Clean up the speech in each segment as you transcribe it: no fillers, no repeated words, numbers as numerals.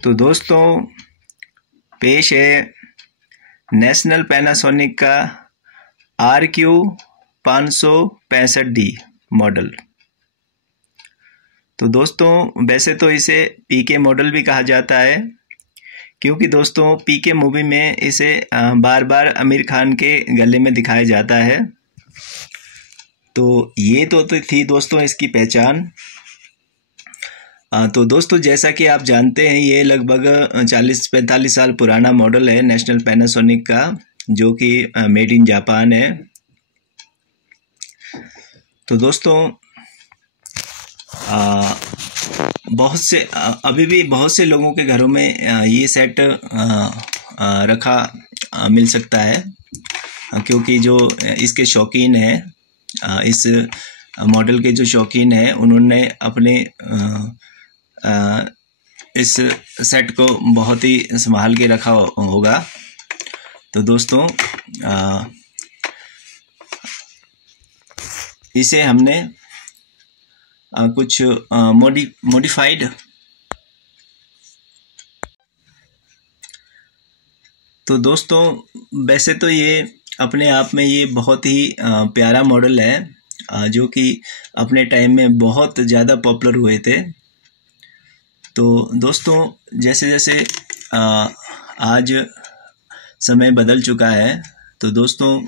तो दोस्तों पेश है नेशनल पैनासोनिक का RQ565D मॉडल। तो दोस्तों वैसे तो इसे PK मॉडल भी कहा जाता है, क्योंकि दोस्तों PK मूवी में इसे बार बार आमिर खान के गले में दिखाया जाता है। तो ये तो थी दोस्तों इसकी पहचान। तो दोस्तों जैसा कि आप जानते हैं ये लगभग 40-45 साल पुराना मॉडल है नेशनल पैनासोनिक का, जो कि मेड इन जापान है। तो दोस्तों बहुत से अभी भी बहुत से लोगों के घरों में ये सेट रखा मिल सकता है, क्योंकि जो इसके शौकीन हैं, इस मॉडल के जो शौकीन हैं, उन्होंने अपने इस सेट को बहुत ही संभाल के रखा होगा। तो दोस्तों इसे हमने कुछ मॉडिफाइड तो दोस्तों वैसे तो ये अपने आप में ये बहुत ही प्यारा मॉडल है, जो कि अपने टाइम में बहुत ज़्यादा पॉपुलर हुए थे। तो दोस्तों जैसे जैसे आज समय बदल चुका है, तो दोस्तों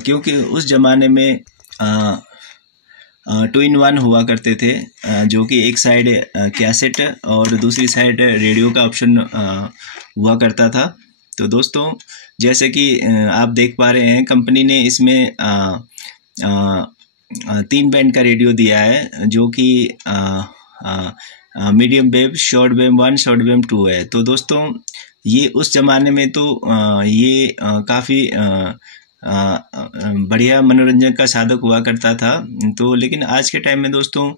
क्योंकि उस ज़माने में 2-in-1 हुआ करते थे, जो कि एक साइड कैसेट और दूसरी साइड रेडियो का ऑप्शन हुआ करता था। तो दोस्तों जैसे कि आप देख पा रहे हैं, कंपनी ने इसमें 3 बैंड का रेडियो दिया है, जो कि medium wave, short wave 1, short wave 2 है। तो दोस्तों ये उस ज़माने में तो ये काफ़ी बढ़िया मनोरंजन का साधक हुआ करता था। तो लेकिन आज के टाइम में दोस्तों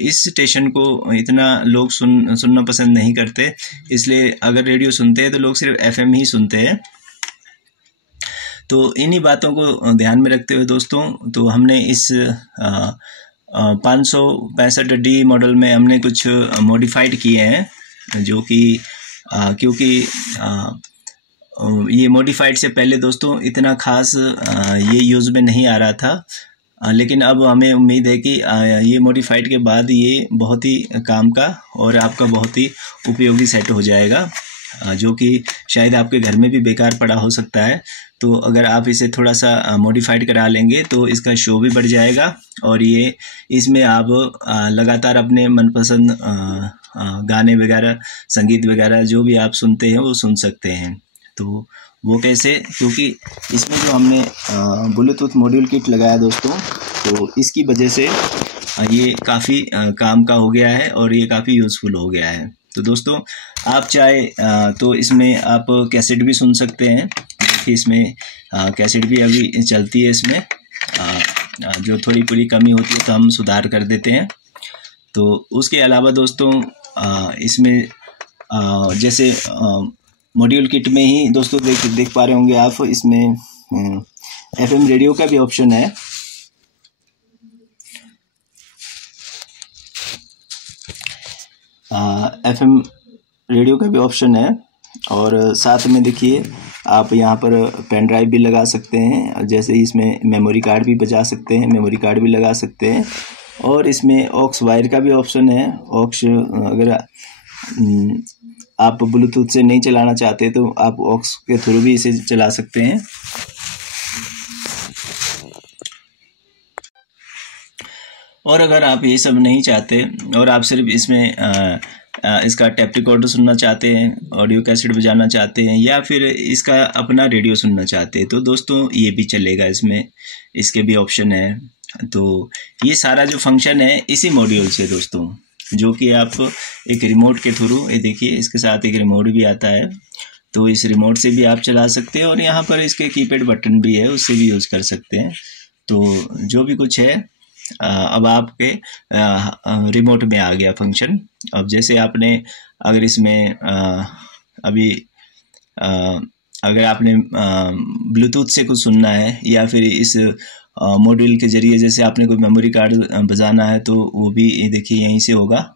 इस स्टेशन को इतना लोग सुनना पसंद नहीं करते, इसलिए अगर रेडियो सुनते हैं तो लोग सिर्फ FM ही सुनते हैं। तो इन्हीं बातों को ध्यान में रखते हुए दोस्तों तो हमने इस 565D मॉडल में हमने कुछ मॉडिफाइड किए हैं, जो कि क्योंकि ये मॉडिफाइड से पहले दोस्तों इतना खास ये यूज़ में नहीं आ रहा था, लेकिन अब हमें उम्मीद है कि ये मॉडिफाइड के बाद ये बहुत ही काम का और आपका बहुत ही उपयोगी सेट हो जाएगा, जो कि शायद आपके घर में भी बेकार पड़ा हो सकता है। तो अगर आप इसे थोड़ा सा मॉडिफाइड करा लेंगे तो इसका शो भी बढ़ जाएगा, और ये इसमें आप लगातार अपने मनपसंद गाने वगैरह, संगीत वगैरह जो भी आप सुनते हैं वो सुन सकते हैं। तो वो कैसे, क्योंकि इसमें जो हमने ब्लूटूथ मॉड्यूल किट लगाया दोस्तों, तो इसकी वजह से ये काफ़ी काम का हो गया है और ये काफ़ी यूज़फुल हो गया है। तो दोस्तों आप चाहे तो इसमें आप कैसेट भी सुन सकते हैं, कि इसमें कैसेट भी अभी चलती है। इसमें जो थोड़ी पूरी कमी होती है तो हम सुधार कर देते हैं। तो उसके अलावा दोस्तों इसमें जैसे मॉड्यूल किट में ही दोस्तों देख पा रहे होंगे आप, इसमें FM रेडियो का भी ऑप्शन है। FM रेडियो का भी ऑप्शन है, और साथ में देखिए आप यहाँ पर पेन ड्राइव भी लगा सकते हैं, जैसे इसमें मेमोरी कार्ड भी बजा सकते हैं, मेमोरी कार्ड भी लगा सकते हैं। और इसमें ऑक्स वायर का भी ऑप्शन है। ऑक्स अगर आप ब्लूटूथ से नहीं चलाना चाहते तो आप ऑक्स के थ्रू भी इसे चला सकते हैं। और अगर आप ये सब नहीं चाहते और आप सिर्फ इसमें इसका टेप रिकॉर्डर सुनना चाहते हैं, ऑडियो कैसेट बजाना चाहते हैं, या फिर इसका अपना रेडियो सुनना चाहते हैं, तो दोस्तों ये भी चलेगा। इसमें इसके भी ऑप्शन है। तो ये सारा जो फंक्शन है इसी मॉड्यूल से दोस्तों, जो कि आप एक रिमोट के थ्रू, ये देखिए इसके साथ एक रिमोट भी आता है, तो इस रिमोट से भी आप चला सकते हैं और यहाँ पर इसके कीपैड बटन भी है, उससे भी यूज़ कर सकते हैं। तो जो भी कुछ है अब आपके रिमोट में आ गया फंक्शन। अब जैसे आपने अगर इसमें अभी अगर आपने ब्लूटूथ से कुछ सुनना है या फिर इस मॉड्यूल के ज़रिए जैसे आपने कोई मेमोरी कार्ड बजाना है तो वो भी देखिए यहीं से होगा।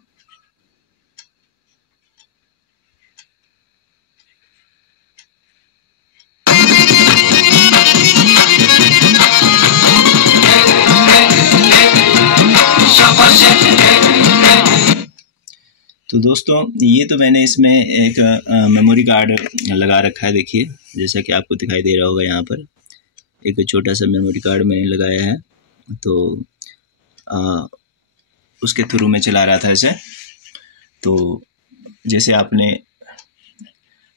तो दोस्तों ये तो मैंने इसमें एक मेमोरी कार्ड लगा रखा है, देखिए जैसा कि आपको दिखाई दे रहा होगा, यहाँ पर एक छोटा सा मेमोरी कार्ड मैंने लगाया है। तो उसके थ्रू में चला रहा था इसे। तो जैसे आपने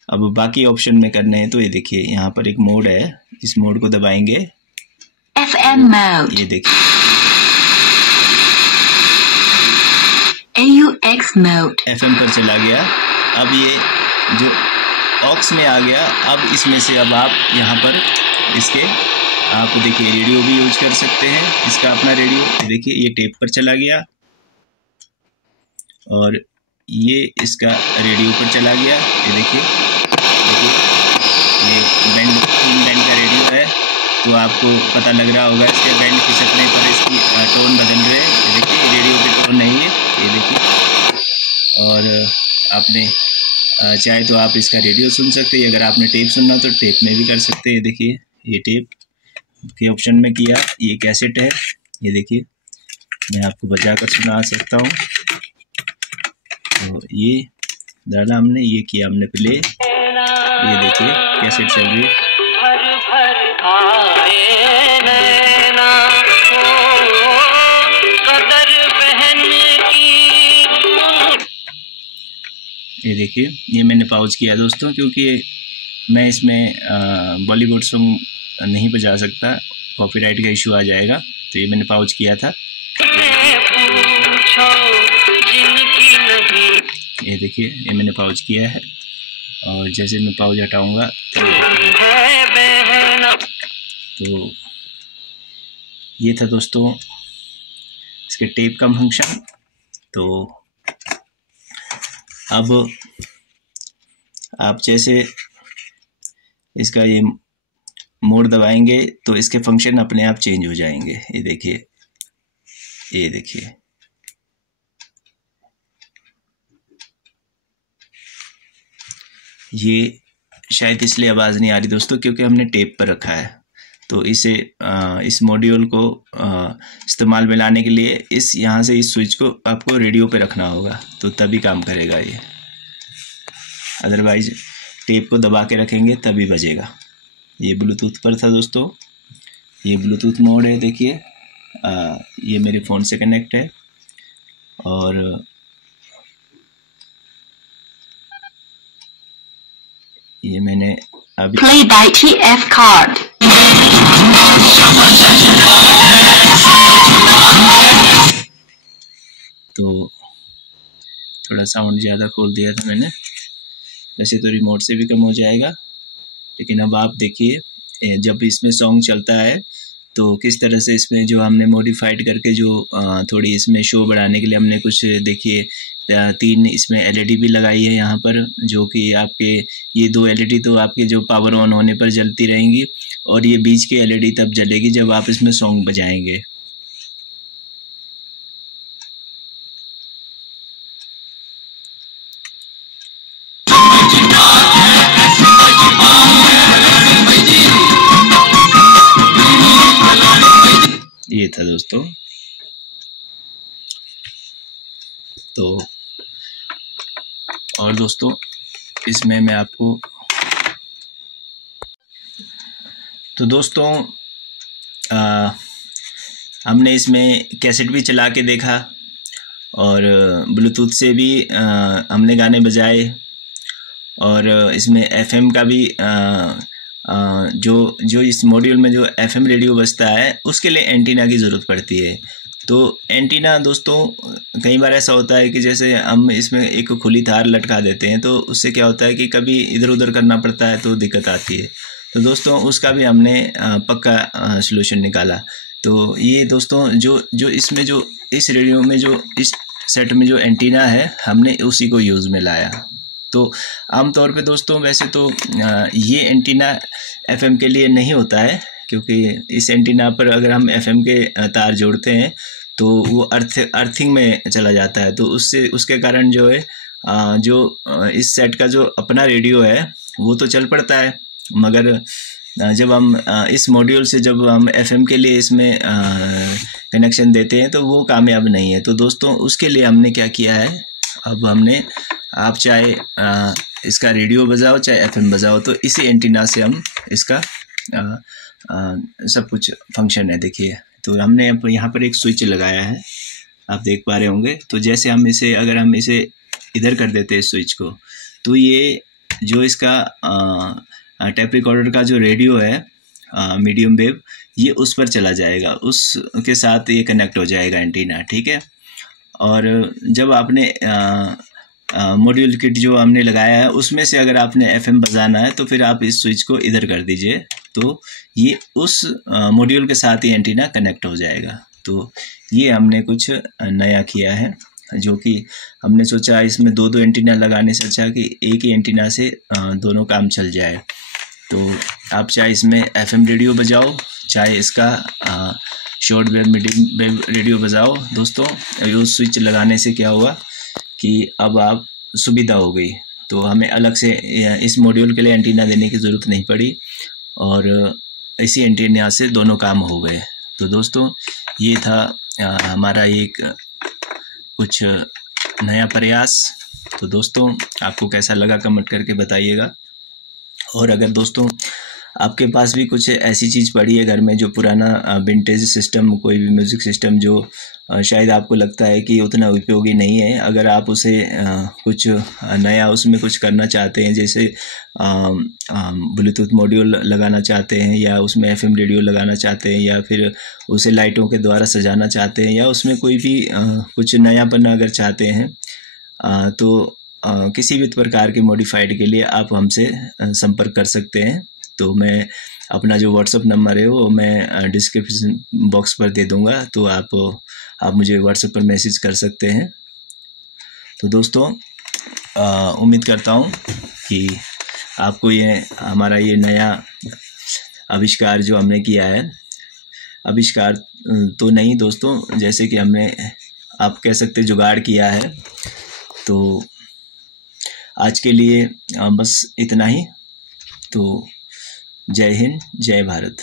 अब बाकी ऑप्शन में करने हैं तो ये देखिए यहाँ पर एक मोड है, इस मोड को दबाएंगे, FM मोड, ये देखिए AUX मोड, FM पर चला गया। अब ये जो ऑक्स में आ गया, अब इसमें से अब आप यहाँ पर इसके आप देखिए रेडियो भी यूज कर सकते हैं, इसका अपना रेडियो, देखिए ये टेप पर चला गया और ये इसका रेडियो पर चला गया। ये देखिए ये बैंड का रेडियो है, तो आपको पता लग रहा होगा इसके बैंड खिसकने पर इसकी टोन बदल रहे हैं। ये देखिए रेडियो की टोन नहीं है, ये देखिए। और आपने चाहे तो आप इसका रेडियो सुन सकते हैं, अगर आपने टेप सुनना तो टेप में भी कर सकते हैं। ये देखिए ये टेप के ऑप्शन में किया, ये कैसेट है, ये देखिए मैं आपको बजा कर सुना सकता हूँ। तो ये डाला हमने, ये किया हमने प्ले, ये देखिए कैसेट चल रही है। ये देखिए ये मैंने पाउज किया दोस्तों, क्योंकि मैं इसमें बॉलीवुड सॉन्ग नहीं बजा सकता, कॉपीराइट का इशू आ जाएगा, तो ये मैंने पाउज किया था। ये देखिए ये मैंने पाउज किया है और जैसे मैं पाउज हटाऊंगा तो ये था दोस्तों इसके टेप का फंक्शन। तो अब आप जैसे इसका ये मोड दबाएंगे तो इसके फंक्शन अपने आप चेंज हो जाएंगे। ये देखिए ये देखिए ये शायद इसलिए आवाज़ नहीं आ रही दोस्तों क्योंकि हमने टेप पर रखा है। तो इसे इस मॉड्यूल को इस्तेमाल में लाने के लिए इस यहाँ से इस स्विच को आपको रेडियो पे रखना होगा, तो तभी काम करेगा ये, अदरवाइज टेप को दबा के रखेंगे तभी बजेगा। ये ब्लूटूथ पर था दोस्तों, ये ब्लूटूथ मोड है, देखिए ये मेरे फ़ोन से कनेक्ट है और ये मैंने अभी Play by TF card. तो थोड़ा साउंड ज़्यादा खोल दिया था मैंने, वैसे तो रिमोट से भी कम हो जाएगा, लेकिन अब आप देखिए जब इसमें सॉन्ग चलता है तो किस तरह से इसमें जो हमने मॉडिफाइड करके जो थोड़ी इसमें शो बढ़ाने के लिए हमने कुछ देखिए 3 इसमें LED भी लगाई है यहाँ पर, जो कि आपके ये 2 LED तो आपके जो पावर ऑन होने पर जलती रहेंगी और ये बीच की LED तब जलेगी जब आप इसमें सॉन्ग बजाएंगे। ये था दोस्तों। तो और दोस्तों इसमें मैं आपको तो दोस्तों हमने इसमें कैसेट भी चला के देखा और ब्लूटूथ से भी हमने गाने बजाए और इसमें FM का भी जो इस मॉड्यूल में जो FM रेडियो बजता है उसके लिए एंटीना की ज़रूरत पड़ती है। तो एंटीना दोस्तों कई बार ऐसा होता है कि जैसे हम इसमें एक खुली तार लटका देते हैं, तो उससे क्या होता है कि कभी इधर उधर करना पड़ता है तो दिक्कत आती है। तो दोस्तों उसका भी हमने पक्का सलूशन निकाला। तो ये दोस्तों जो इसमें जो इस रेडियो में जो इस सेट में जो एंटीना है, हमने उसी को यूज़ में लाया। तो आमतौर पे दोस्तों वैसे तो ये एंटीना एफएम के लिए नहीं होता है, क्योंकि इस एंटीना पर अगर हम एफएम के तार जोड़ते हैं तो वो अर्थिंग में चला जाता है। तो उसके कारण जो है इस सेट का जो अपना रेडियो है वो तो चल पड़ता है, मगर जब हम इस मॉड्यूल से जब हम एफएम के लिए इसमें कनेक्शन देते हैं तो वो कामयाब नहीं है। तो दोस्तों उसके लिए हमने क्या किया है, अब हमने आप चाहे इसका रेडियो बजाओ चाहे एफएम बजाओ, तो इसी एंटीना से हम इसका सब कुछ फंक्शन है। देखिए, तो हमने यहाँ पर एक स्विच लगाया है, आप देख पा रहे होंगे। तो जैसे हम इसे अगर हम इसे इधर कर देते हैं स्विच को, तो ये जो इसका टेप रिकॉर्डर का जो रेडियो है मीडियम वेव, ये उस पर चला जाएगा, उसके साथ ये कनेक्ट हो जाएगा एंटीना, ठीक है। और जब आपने मॉड्यूल किट जो हमने लगाया है उसमें से अगर आपने एफएम बजाना है तो फिर आप इस स्विच को इधर कर दीजिए, तो ये उस मॉड्यूल के साथ ही एंटीना कनेक्ट हो जाएगा। तो ये हमने कुछ नया किया है, जो कि हमने सोचा इसमें दो एंटीना लगाने से अच्छा कि एक ही एंटीना से दोनों काम चल जाए। तो आप चाहे इसमें एफएम रेडियो बजाओ चाहे इसका short wave medium wave radio बजाओ दोस्तों, ये स्विच लगाने से क्या हुआ कि अब आप सुविधा हो गई। तो हमें अलग से इस मॉड्यूल के लिए एंटीना देने की ज़रूरत नहीं पड़ी और इसी एंटीना से दोनों काम हो गए। तो दोस्तों ये था हमारा एक कुछ नया प्रयास। तो दोस्तों आपको कैसा लगा कमेंट करके बताइएगा। और अगर दोस्तों आपके पास भी कुछ ऐसी चीज़ पड़ी है घर में जो पुराना विंटेज सिस्टम, कोई भी म्यूज़िक सिस्टम जो शायद आपको लगता है कि उतना उपयोगी नहीं है, अगर आप उसे कुछ नया उसमें कुछ करना चाहते हैं, जैसे ब्लूटूथ मॉड्यूल लगाना चाहते हैं या उसमें एफएम रेडियो लगाना चाहते हैं या फिर उसे लाइटों के द्वारा सजाना चाहते हैं या उसमें कोई भी कुछ नयापन अगर चाहते हैं, तो किसी भी प्रकार के मॉडिफाइड के लिए आप हमसे संपर्क कर सकते हैं। तो मैं अपना जो व्हाट्सअप नंबर है वो मैं डिस्क्रिप्शन बॉक्स पर दे दूंगा, तो आप मुझे व्हाट्सएप पर मैसेज कर सकते हैं। तो दोस्तों उम्मीद करता हूँ कि आपको ये हमारा ये नया आविष्कार जो हमने किया है, आविष्कार तो नहीं दोस्तों, जैसे कि हमने आप कह सकते जुगाड़ किया है। तो आज के लिए बस इतना ही। तो जय हिंद, जय भारत।